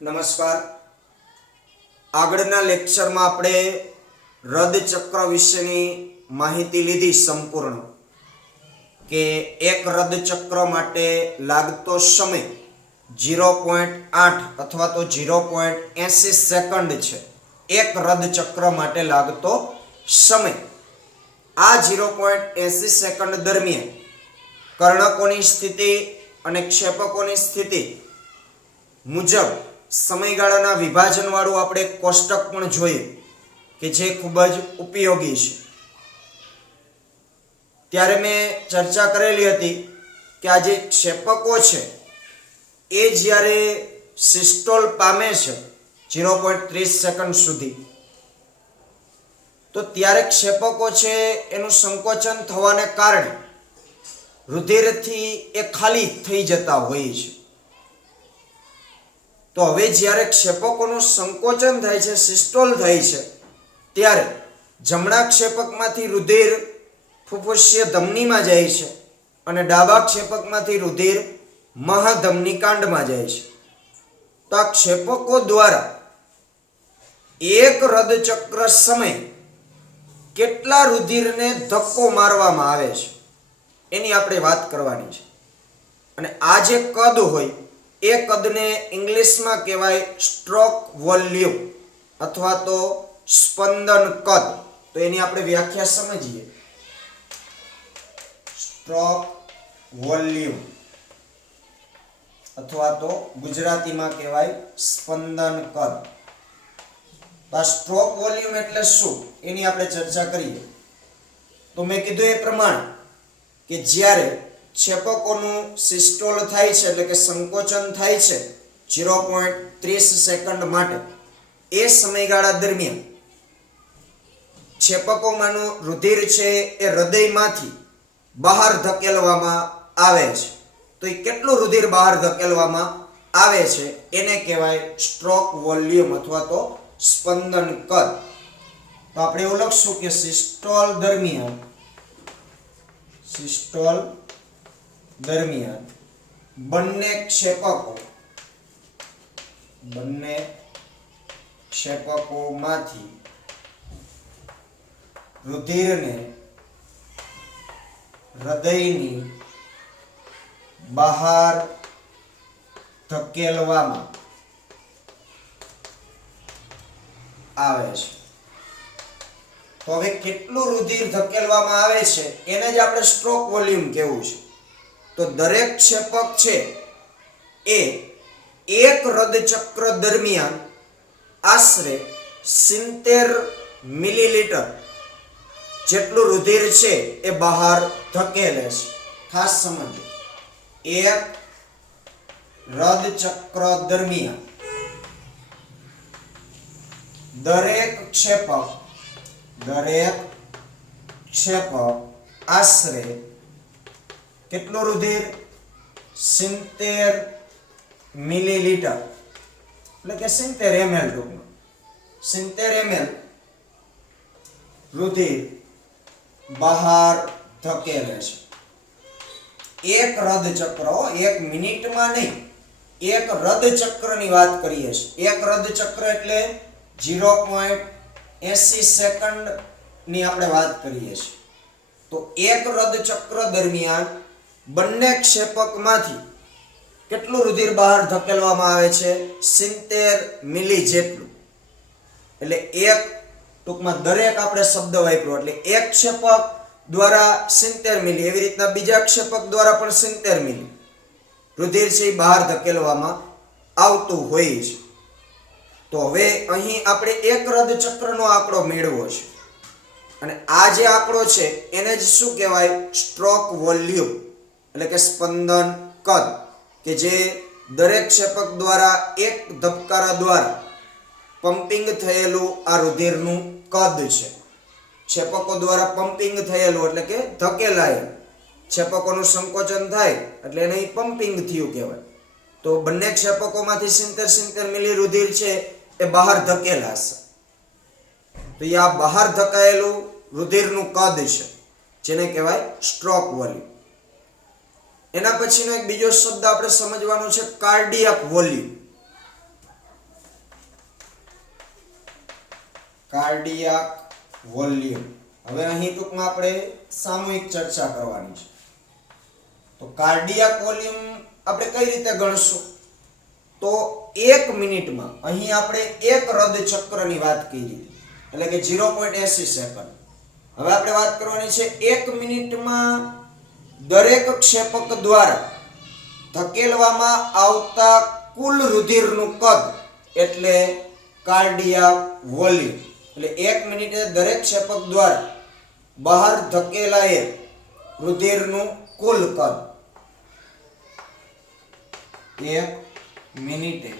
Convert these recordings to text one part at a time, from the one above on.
નમસ્કાર. આગળના લેક્ચરમાં આપણે હૃદચક્ર વિશેની માહિતી લીધી સંપૂર્ણ કે એક હૃદચક્ર માટે લાગતો સમય 0.8 અથવા તો 0.80 સેકન્ડ છે. એક હૃદચક્ર માટે લાગતો સમય. આ 0.80 સેકન્ડ દરમિયાન કર્ણકોની સ્થિતિ અને ક્ષેપકોની સ્થિતિ મુજબ સમયગાળાના વિભાજન વાળું આપણે કોષ્ટક પણ જોયું કે જે ખૂબ જ ઉપયોગી છે. ત્યારે મેં ચર્ચા કરેલી હતી કે આ જે ક્ષેપકો છે એ જ્યારે સિસ્ટોલ પામે છે 0.30 સેકન્ડ સુધી, તો ત્યારે ક્ષેપકો છે એનું સંકોચન થવાને કારણે રુધિરથી એ ખાલી થઈ જતા હોય છે. તો હવે જ્યારે ક્ષેપકોનું સંકોચન થાય છે, સિસ્ટોલ થાય છે, ત્યારે જમણા ક્ષેપકમાંથી રુધિર ફુફુસ્ય ધમનીમાં જાય છે અને ડાબા ક્ષેપકમાંથી રુધિર મહાધમની કાંડમાં જાય છે. તો આ ક્ષેપકો દ્વારા એક હૃદચક્ર સમય કેટલા રુધિરને ધક્કો મારવામાં આવે છે એની આપણે વાત કરવાની છે. અને આ જે કદ હોય એ કદને ઇંગ્લિશમાં કહેવાય સ્ટ્રોક વોલ્યુમ અથવા તો સ્પંદન કદ. તો એની આપણે વ્યાખ્યા સમજીએ. સ્ટ્રોક વોલ્યુમ અથવા તો ગુજરાતીમાં કહેવાય સ્પંદન કદ. આ સ્ટ્રોક વોલ્યુમ એટલે શું એની આપણે ચર્ચા કરીએ. તો મેં કીધું એ પ્રમાણે કે જ્યારે ક્ષેપકોનું સિસ્ટોલ થાય છે એટલે કે સંકોચન થાય છે 0.30 સેકન્ડ માટે, એ સમયગાળા દરમિયાન ક્ષેપકોમાંનું રુધિર છે એ હૃદયમાંથી બહાર ધકેલવામાં આવે છે. તો એ કેટલું રુધિર બહાર ધકેલવામાં આવે છે એને કહેવાય સ્ટ્રોક વોલ્યુમ અથવા તો સ્પંદન કદ. તો આપણે એવું લખશું કે સિસ્ટોલ દરમિયાન બંને ક્ષેપકોમાંથી રુધિરને હૃદયની બહાર ધકેલવામાં આવે છે. તો હવે કેટલું રુધિર ધકેલવામાં આવે છે એને જ આપણે સ્ટ્રોક વોલ્યુમ કહેવું છે. તો દરેક ક્ષેપક છે એ એક હૃદચક્ર દરમિયાન આશરે 70 મિલીલીટર જેટલું રુધિર છે એ બહાર ધકેલે છે. ખાસ સમજો, એક હૃદચક્ર દરમિયાન દરેક ક્ષેપક આશરે કેટલું રુધિર 70 મિલીલીટર એટલે કે 70 ml ટૂંકમાં 70 ml રુધિર બહાર ધકેલે છે. એક હૃદચક્ર, એક મિનિટમાં નહીં, એક હૃદચક્રની વાત કરીએ છીએ. એક હૃદચક્ર એટલે 0.80 સેકન્ડ ની આપણે વાત કરીએ છીએ. તો એક હૃદચક્ર દરમિયાન બંને ક્ષેપકમાંથી કેટલું રુધિર બહાર ધકેલવામાં આવે છે? 70 મિલી જેટલું. એટલે એક ટૂંકમાં દરેક આપણે શબ્દ વાપર્યો એટલે એક ક્ષેપક દ્વારા 70 મિલી, એવી રીતના બીજા ક્ષેપક દ્વારા પણ 70 મિલી રુધિર છે બહાર ધકેલવામાં આવતું હોય છે. તો હવે અહીં આપણે એક હૃદચક્રનો આંકડો મેળવો છે અને આ જે આંકડો છે એને જ શું કહેવાય? સ્ટ્રોક વોલ્યુમ એટલે કે સ્પંદન કદ, કે જે દરેક ક્ષેપક દ્વારા એક ધબકારા દ્વારા પંપિંગ થયેલું આ રુધિરનું કદ છે. ક્ષેપકો દ્વારા પંપિંગ થયેલું એટલે કે ધકેલાયેલું. ક્ષેપકોનું સંકોચન થાય એટલે એને પંપિંગ થયું કહેવાય. તો બંને ક્ષેપકોમાંથી 70 મિલી રુધિર છે એ બહાર ધકેલાશે. તો આ બહાર ધકાયેલું રુધિરનું કદ છે જેને કહેવાય સ્ટ્રોક વોલ્યુમ. એના પછીનો એક બીજો શબ્દ આપણે સમજવાનો છે કાર્ડિયાક વોલ્યુમ. Cardiac volume. હવે અહીં ટૂંકમાં આપણે સામૂહિક ચર્ચા કરવાની છે. તો કાર્ડિયાક વોલ્યુમ આપણે કઈ રીતે ગણશું? તો 1 મિનિટમાં અહીં આપણે એક હૃદ ચક્રની વાત કરી એટલે કે 0.80 સેકન્ડ. હવે આપણે વાત કરવાની છે 1 મિનિટમાં દરેક ક્ષેપક દ્વારા ધકેલવામાં આવતા કુલ રુધિરનું કદ એટલે કાર્ડિયાક વોલ્યુમ. એટલે 1 મિનિટે દરેક ક્ષેપક દ્વારા બહાર ધકેલાયેલ રુધિરનું કુલ કદ. 1 મિનિટે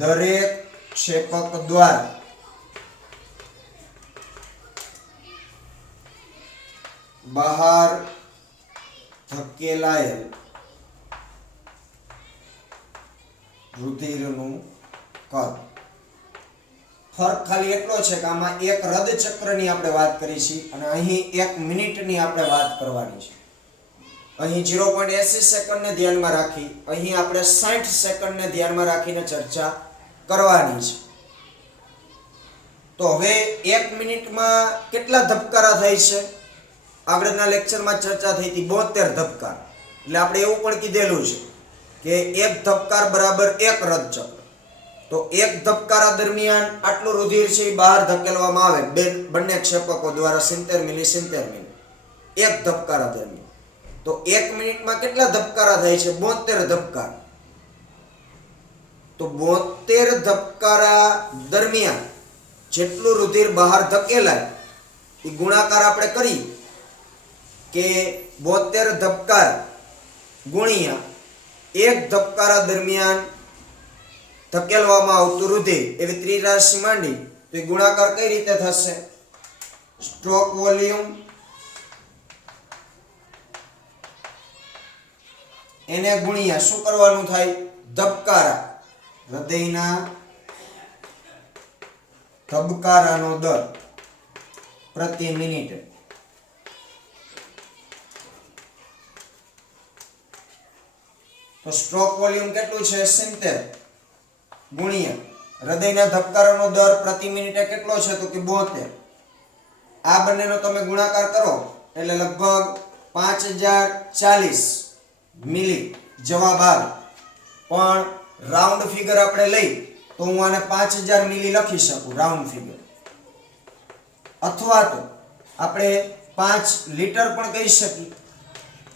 દરેક ક્ષેપક દ્વારા બહાર ધકેલાયેલ રુધિરનું કદ. ફરક ખાલી એટલો છે કે આમાં એક હૃદ ચક્રની આપણે વાત કરી છે અને અહીં 1 મિનિટની આપણે વાત કરવાની છે. અહીં 0.80 સેકન્ડને ધ્યાનમાં રાખી, અહીં આપણે 60 સેકન્ડને ધ્યાનમાં રાખીને ચર્ચા કરવાની છે. તો હવે 1 મિનિટમાં કેટલા ધબકારા થાય છે? આગળના લેક્ચરમાં ચર્ચા થઈ હતી 72 ધબકાર. એટલે આપણે એવું પણ કીધેલું છે કે એક ધબકાર બરાબર એક હૃદ ચક્ર. તો એક ધબકારા દરમિયાન આટલું રુધિર છે એ બહાર ધકેલવામાં આવે બંને ક્ષેપકો દ્વારા 70 મિલી 70 મિલી એક ધબકારા દરમિયાન. તો 1 મિનિટમાં કેટલા ધબકારા થાય છે? 72 ધબકાર. તો 72 ધબકારા દરમિયાન જેટલું રુધિર બહાર ધકેલાય એ ગુણાકાર આપણે કરી કે 72 ધબકાર ગુણ્યા એક ધબકારા દરમિયાન ધકેલવામાં આવતું રુધિર એવી ત્રિરાશિ માંડી તો એ ગુણાકાર કઈ રીતે થશે? સ્ટ્રોક વોલ્યુમ એને ગુણ્યા શું કરવાનું થાય? ધબકારા, હૃદયના ધબકારાનો દર પ્રતિ મિનિટ. તો સ્ટ્રોક વોલ્યુમ કેટલું છે? 70 ગુણ્યા હૃદયના ધબકારાનો દર પ્રતિ મિનિટે કેટલો છે? તો કે 72. આ બંનેનો તમે ગુણાકાર કરો એટલે લગભગ 5040 મિલી જવાબ આવે. પણ રાઉન્ડ ફિગર આપણે લઈ તો હું આને 5000 મિલી લખી શકું રાઉન્ડ ફિગર, અથવા તો આપણે 5 લીટર પણ કહી શકીએ.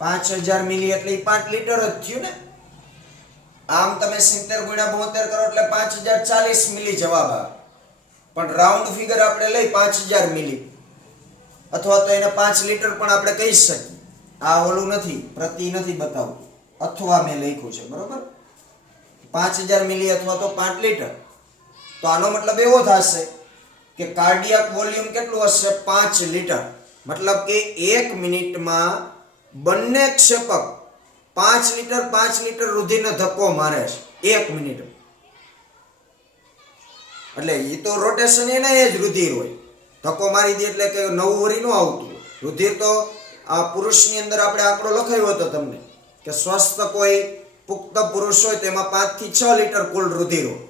5000 મિલી એટલે 5 લીટર જ થયું ને. આમ તમે 70 ગુણ્યા 72 કરો એટલે 5040 મિલી જવાબ આવે. પણ રાઉન્ડ ફિગર આપણે લઈ 5000 મિલી અથવા તો એને 5 લીટર પણ આપણે કહી શકીએ. આ ઓલું નથી, પ્રતિ નથી બતાવતું, અથવા મેં લખ્યું છે બરોબર. 5000 મિલી અથવા તો 5 લીટર. તો આનો મતલબ એવો થશે કે કાર્ડિયાક વોલ્યુમ કેટલું હશે? 5 લીટર. મતલબ કે 1 મિનિટમાં બંને ક્ષેપક 5 લીટર રુધિરને ધક્કો મારે છે 1 મિનિટ. એટલે એ તો રોટેશન એના એ જ રુધિર હોય. ધક્કો મારી દે એટલે કે નવું વરી ન આવતું રુધિર. તો આ પુરુષની અંદર આપણે આંકડો લખાયો હતો તમને કે સ્વસ્થ કોઈ પુખ્ત પુરુષ હોય તો એમાં 5 થી 6 લીટર કુલ રુધિર હોય,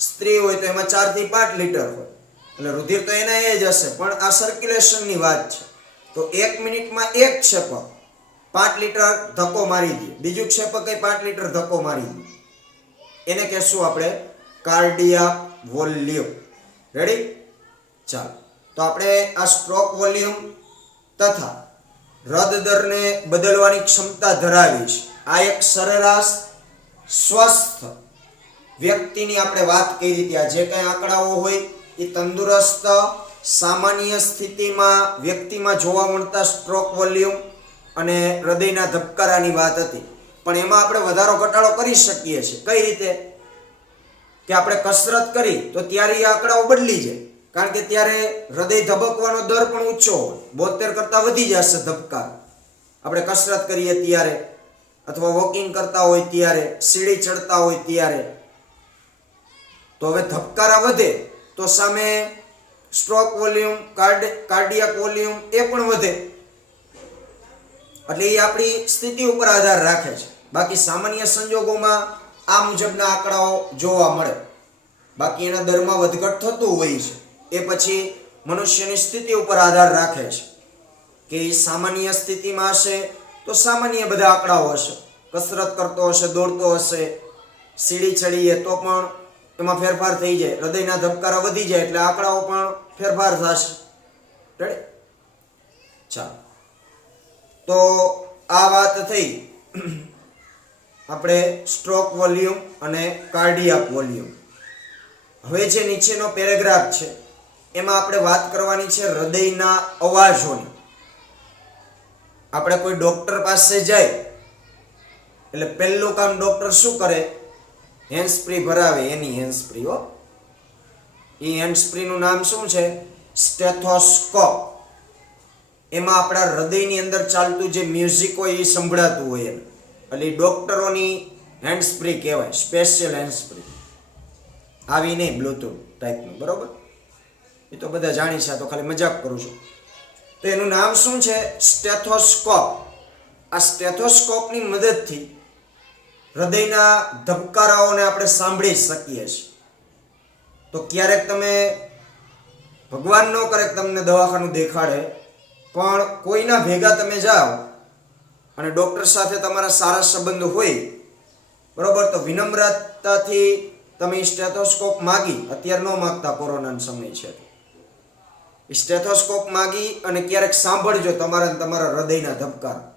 સ્ત્રી હોય તો એમાં 4 થી 5 લીટર હોય. એટલે રુધિર તો એના એ જ હશે, પણ આ સર્ક્યુલેશનની વાત છે. તો 1 મિનિટમાં એક ક્ષેપક 5 લીટર ધક્કો મારી દે, બીજું ક્ષેપક 5 લીટર ધક્કો મારી દે, એને કહેશું આપણે કાર્ડિયાક વોલ્યુમ. રેડી? ચાલો, તો આપણે આ સ્ટ્રોક વોલ્યુમ તથા હૃદ દરને બદલવાની ક્ષમતા ધરાવી છે. આ એક સરેરાશ સ્વસ્થ વ્યક્તિની આપણે વાત કરી હતી. આ જે કંઈ આંકડાઓ હોય એ તંદુરસ્ત સામાન્ય સ્થિતિમાં વ્યક્તિમાં જોવા મળતા સ્ટ્રોક વોલ્યુમ અને હૃદયના ધબકારાની વાત હતી. પણ એમાં આપણે વધારો ઘટાડો કરી શકીએ છીએ. કઈ રીતે? કે આપણે કસરત કરી તો ત્યારે એ આંકડાઓ બદલી જાય, કારણ કે ત્યારે હૃદય ધબકવાનો દર પણ ઊંચો હોય, 72 કરતાં વધી જશે ધબકાર. આપણે કસરત કરીએ ત્યારે અથવા વોકિંગ કરતા હોય ત્યારે, સીડી ચડતા હોય ત્યારે. તો હવે ધબકારા વધે તો સામે સ્ટ્રોક વોલ્યુમ, કાર્ડિયાક વોલ્યુમ એ પણ વધે. એટલે એ આપણી સ્થિતિ ઉપર આધાર રાખે છે. બાકી સામાન્ય સંજોગોમાં આ મુજબના આંકડાઓ જોવા મળે. બાકી એના દરમાં વધઘટ થતું હોય છે. એ પછી મનુષ્યની સ્થિતિ ઉપર આધાર રાખે છે કે એ સામાન્ય સ્થિતિમાં હશે તો સામાન્ય બધા આંકડાઓ હશે, કસરત કરતો હશે, દોડતો હશે, સીડી ચડીએ તો પણ એમાં ફેરફાર થઈ જાય, હૃદયના ધબકારા વધી જાય એટલે આંકડાઓ પણ ફેરફાર થશે. રેડી? ચાલો, તો આ વાત થઈ આપણે સ્ટ્રોક વોલ્યુમ અને કાર્ડિયાક વોલ્યુમ. હવે જે નીચેનો પેરેગ્રાફ છે એમાં આપણે વાત કરવાની છે હૃદયના અવાજોની. આપણે કોઈ ડોક્ટર પાસે જાય એટલે પહેલું કામ ડોક્ટર શું કરે? હેન્ડ સ્પ્રી ભરાવે. એની હેન્ડ સ્પ્રી હો, એ હેન્ડ સ્પ્રીનું નામ શું છે? સ્ટેથોસ્કોપ. એમાં આપણા હૃદયની અંદર ચાલતું જે મ્યુઝિક હોય એ સંભળાતું હોય એને, એટલે ડોક્ટરોની હેન્ડ સ્પ્રી કહેવાય, સ્પેશિયલ હેન્ડ સ્પ્રી. આવી નહીં બ્લૂટૂથ ટાઈપનું, બરોબર? એ તો બધા જાણી છે, તો ખાલી મજાક કરું છું. તો એનું નામ શું છે? સ્ટેથોસ્કોપ. આ સ્ટેથોસ્કોપની મદદથી હૃદયના ધબકારાઓને આપણે સાંભળી શકીએ છીએ. તો ક્યારેક તમે, ભગવાન ન કરે તમને દવાખાનું દેખાડે, પણ કોઈના ભેગા તમે જાઓ અને ડૉક્ટર સાથે તમારા સારા સંબંધ હોય, બરોબર, તો વિનમ્રતાથી તમે સ્ટેથોસ્કોપ માગી, અત્યારે ન માગતા, કોરોનાનો સમય છે, સ્ટેથોસ્કોપ માગી અને ક્યારેક સાંભળજો તમારા હૃદયના ધબકારા.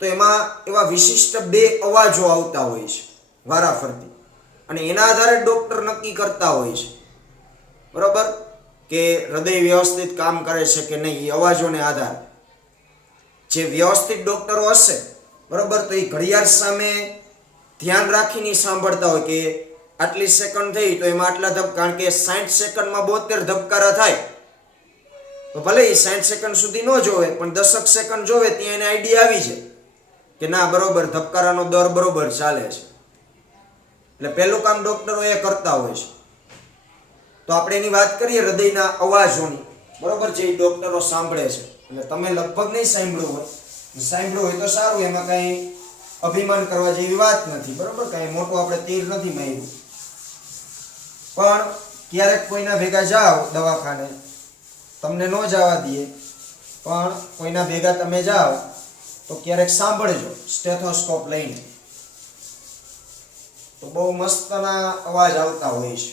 તો એમાં એવા વિશિષ્ટ બે અવાજો આવતા હોય છે વારાફરતી, અને એના આધારે ડોક્ટર નક્કી કરતા હોય છે, બરોબર, કે હૃદય વ્યવસ્થિત કામ કરે છે કે નહીં. એ અવાજોને આધારે જે વ્યવસ્થિત ડોક્ટરો હશે, બરોબર, તો એ ઘડિયાળ સામે ધ્યાન રાખીને સાંભળતા હોય કે આટલી સેકન્ડ થઈ તો એમાં આટલા કારણ કે 60 સેકન્ડમાં 72 ધબકારા થાય, તો ભલે એ 60 સેકન્ડ સુધી ન જોવે, પણ 10 સેકન્ડ જોવે ત્યાં એને આઈડિયા આવી જાય કે ના, બરોબર, ધબકારાનો દર બરોબર ચાલે છે. એટલે પહેલું કામ ડોક્ટરો એ કરતા હોય છે. તો આપણે એની વાત કરીએ હૃદયના અવાજોની, બરોબર, જે ડોક્ટરો સાંભળે છે. એટલે તમે લગભગ નહીં સાંભળ્યું હોય તો સારું, એમાં કઈ અભિમાન કરવા જેવી વાત નથી, બરોબર, કઈ મોટું આપણે તીર નથી માર્યું. પણ ક્યારેક કોઈના ભેગા જાઓ દવાખાને, તમને ન જવા દે, પણ કોઈના ભેગા તમે જાઓ તો ક્યારેક સાંભળજો સ્ટેથોસ્કોપ લઈને, તો બહુ મસ્તના અવાજ આવતા હોય છે.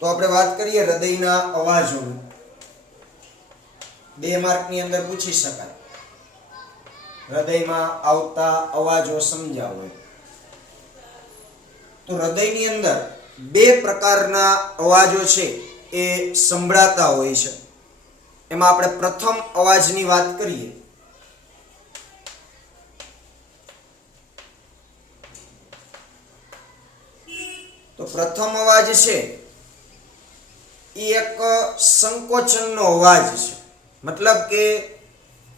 તો આપણે વાત કરીએ હૃદયના અવાજોની. 2 માર્કની અંદર પૂછી શકાય, હૃદયમાં આવતા અવાજો સમજાવો. તો હૃદયની અંદર 2 પ્રકારના અવાજો છે એ સંભળાતા હોય છે. એમાં આપણે પ્રથમ અવાજની વાત કરીએ તો પ્રથમ અવાજ છે એ એક સંકોચનનો અવાજ છે. મતલબ કે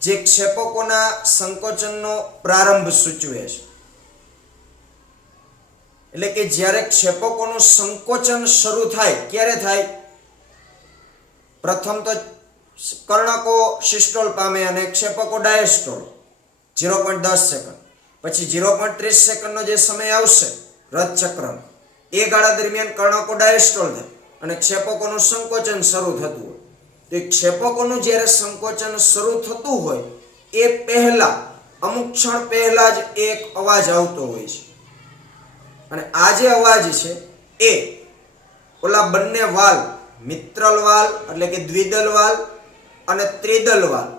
જે ક્ષેપકોના સંકોચનનો પ્રારંભ સૂચવે છે. એટલે કે જ્યારે ક્ષેપકોનું સંકોચન શરૂ થાય, ક્યારે થાય? પ્રથમ તો કર્ણકો સિસ્ટોલ પામે અને ક્ષેપકો ડાયસ્ટોલ, 0.10 સેકન્ડ. પછી 0.30 સેકન્ડનો જે સમય આવશે રથચક્રનો, એ ગાળા દરમિયાન કર્ણકો ડાયસ્ટોલ થાય અને ક્ષેપકોનું સંકોચન શરૂ થતું હોય. તો ક્ષેપકોનું જ્યારે સંકોચન શરૂ થતું હોય એ પહેલા, અમુક ક્ષણ પહેલા જ એક અવાજ આવતો હોય છે. અને આ જે અવાજ છે એ ઓલા બંને વાલ, મિત્રલ વાલ એટલે કે દ્વિદલ વાલ અને ત્રિદલ વાલ,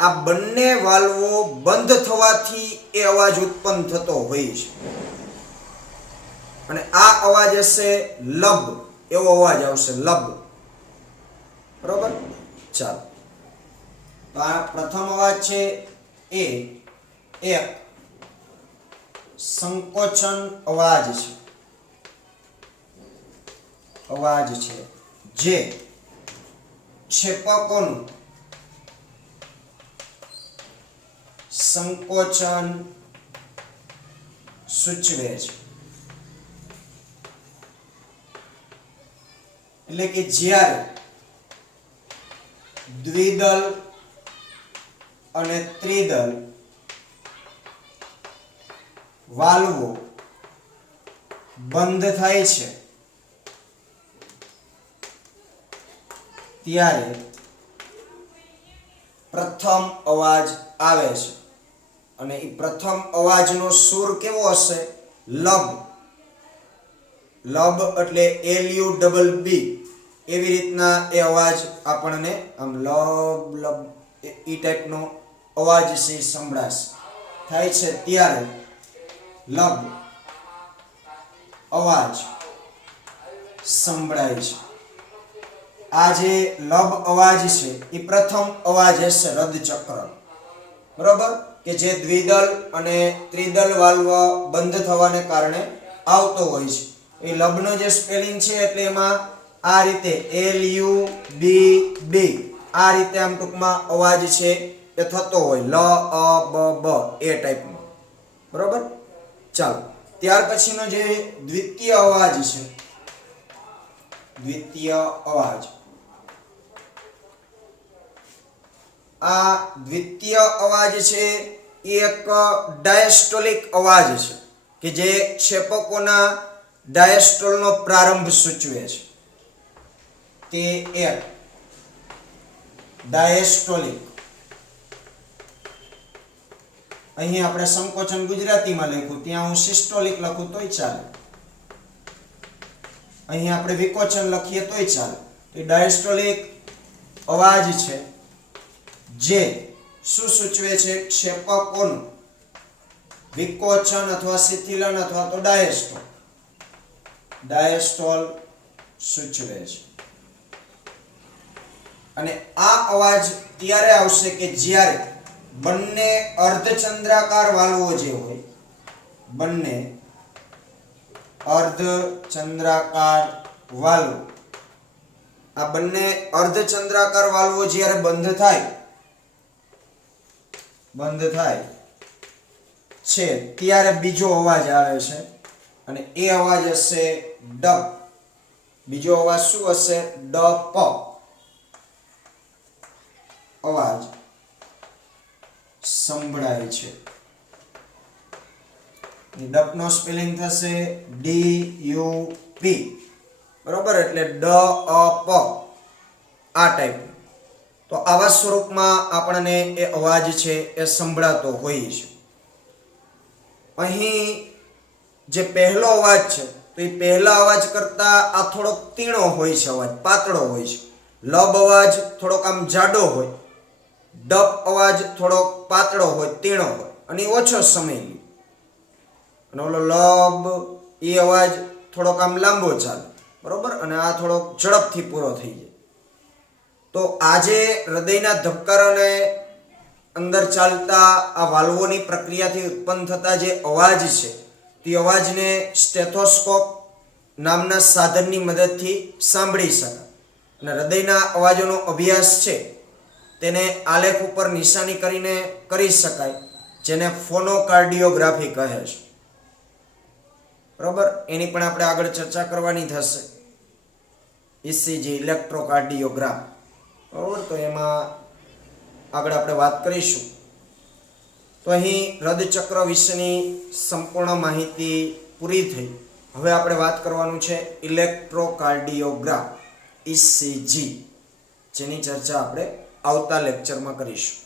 આ બંને વાલ્વો બંધ થવાથી એ અવાજ ઉત્પન્ન થતો હોય છે. અને આ અવાજ હશે લબ, એવો અવાજ આવશે, લબ, બરોબર. ચાલો, તો આ પ્રથમ અવાજ છે એ એક સંકોચન અવાજ છે. અવાજ છે જે ક્ષેપકોનું સંકોચન સૂચવે છે. એટલે કે જ્યારે દ્વિદલ અને ત્રિદલ વાલ્વો બંધ થાય છે ત્યારે પ્રથમ અવાજ આવે છે અને એ પ્રથમ અવાજનો સૂર કેવો હશે? લબ. લબ એટલે LUBB એવી રીતના એ અવાજ આપણને આમ લબ લબ એ ટાઈપનો અવાજ છે સંભળાશે થાય છે ત્યારે લબ અવાજ સંભળાય છે. આ જે લબ અવાજ છે એ પ્રથમ અવાજ હશે રદચક્ર, બરોબર, કે જે દ્વિદલ અને ત્રિદલ વાલ્વ બંધ થવાને કારણે આવતો હોય છે. એ લબનો જે સ્પેલિંગ છે એટલે એમાં આ રીતે LUBB આ રીતે આમ ટૂંકમાં અવાજ છે એ થતો હોય લ અ બ બ એ ટાઈપનો, બરોબર. ચાલો, ત્યાર પછીનો જે દ્વિતીય અવાજ છે, દ્વિતીય અવાજ, આ દ્વિતીય અવાજ છે એ એક ડાયસ્ટોલિક અવાજ છે કે જે ક્ષેપકોના ડાયસ્ટોલનો પ્રારંભ સૂચવે છે. તે એક ડાયસ્ટોલિક, અહીં આપણે સંકોચન ગુજરાતીમાં લખ્યું, ત્યાં હું સિસ્ટોલિક લખું તોય ચાલે, અહીં આપણે વિકોચન લખીએ તોય ચાલે. તો ડાયસ્ટોલિક અવાજ છે જે શું સૂચવે છે? ક્ષેપકોનું વિકોચન અથવા શિથિલન અથવા તો ડાયસ્ટોલ સૂચવે છે. અને આ અવાજ ત્યારે આવશે કે જ્યારે બંને અર્ધચંદ્રાકાર વાલ્વો જે હોય, બંને અર્ધચંદ્રાકાર વાલ્વ, આ બંને અર્ધચંદ્રાકાર વાલ્વો જ્યારે બંધ થાય છે ત્યારે બીજો અવાજ આવે છે અને એ અવાજ હશે ડપ. બીજો અવાજ શું હશે? ડપ અવાજ સંભળાય છે. ડપ નો સ્પેલિંગ થશે DUP, બરોબર, એટલે ડ અ પ આ ટાઈપ. તો આવા સ્વરૂપમાં આપણને એ અવાજ છે એ સંભળાતો હોય છે. અહીં જે પહેલો અવાજ છે તો એ પહેલા અવાજ કરતા આ થોડોક તીણો હોય છે, અવાજ પાતળો હોય છે. લબ અવાજ થોડોક આમ જાડો હોય, ડપ અવાજ થોડોક પાતળો હોય, તીણો હોય અને ઓછો સમય લે. અને ઓલો લબ એ અવાજ થોડોક આમ લાંબો ચાલે, બરોબર, અને આ થોડોક ઝડપથી પૂરો થઈ જાય. તો આજે હૃદયના ધબકારાને અંદર ચાલતા આ વાલ્વોની પ્રક્રિયાથી ઉત્પન્ન થતા જે અવાજ છે તે અવાજને સ્ટેથોસ્કોપ નામના સાધનની મદદથી સાંભળી શકાય. અને હૃદયના અવાજોનો અભ્યાસ છે તેને આલેખ ઉપર નિશાની કરીને કરી શકાય, જેને ફોનોકાર્ડિયોગ્રાફી કહે છે, બરોબર. એની પણ આપણે આગળ ચર્ચા કરવાની થશે. ECG ઇલેક્ટ્રોકાર્ડિયોગ્રામ, બરોબર, તો એમાં આગળ આપણે વાત કરીશું. તો અહીં હૃદચક્ર વિશેની સંપૂર્ણ માહિતી પૂરી થઈ. હવે આપણે વાત કરવાનું છે ઇલેક્ટ્રોકાર્ડિયોગ્રામ ECG, જેની ચર્ચા આપણે આવતા લેક્ચરમાં કરીશું.